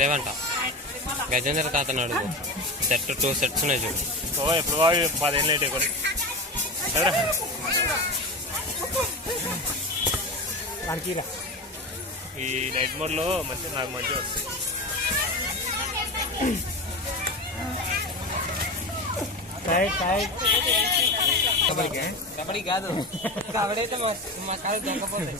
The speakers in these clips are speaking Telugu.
లేవంట. గజేంద్ర తాతను అడుగు. సెట్ 2 సెట్స్ ఉన్నాయి చూడు. ఓ ఎప్పుడు 10 ఏళ్ళు లేట్ కొని ఈ నైట్ మోడ్లో నాకు మంచిగా వస్తుంది. కబడ్డీ కాదు, కబడ్డీ అయితే మా కాదు దొరకపోతాయి.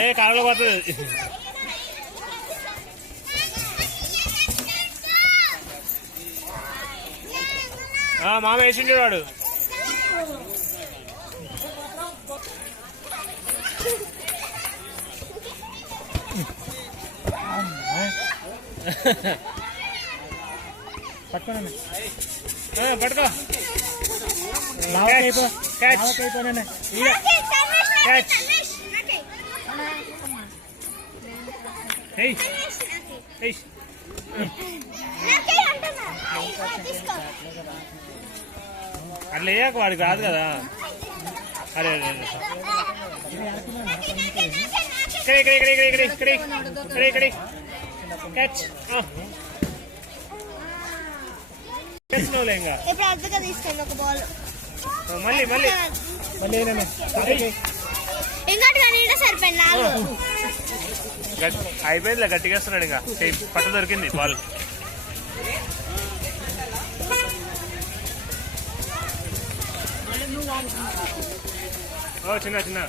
ఏ కాళ్ళలో పోతుంది. మామ వేసిండు వాడు. పట్టుకో పట్టుకో. అట్లా వేయక వాడికి రాదు కదా. అరే ఇక్కడ క్యాచ్ మళ్ళీ మళ్ళీ అయిపోయిందిలే. గట్టిగా వస్తున్నాడు. ఇంకా పట్టు దొరికింది బాల్. చిన్న చిన్న